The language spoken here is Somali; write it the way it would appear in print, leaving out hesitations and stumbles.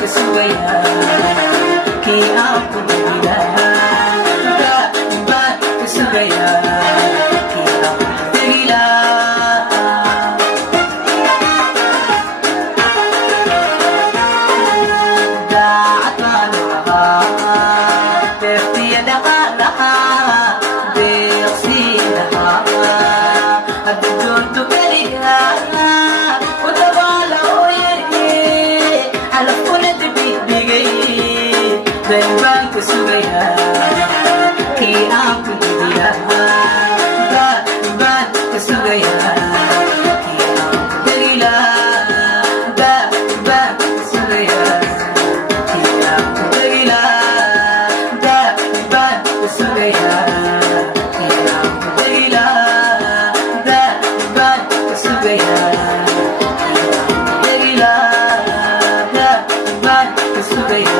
kasugaya kii aan ku dhigilahaa baan kasugaya kii aan ku dhigilahaa daacad baan ahaa deeqtiya dhaqaalaha deeqsii lahaa hadda doonto keliga baan kasugaya kii aan ku dhigilahaa baan kasugaya kii aan ku dhigilahaa baan kasugaya kii aan ku dhigilahaa baan kasugaya kii aan ku dhigilahaa baan kasugaya kii aan ku dhigilahaa baan kasugaya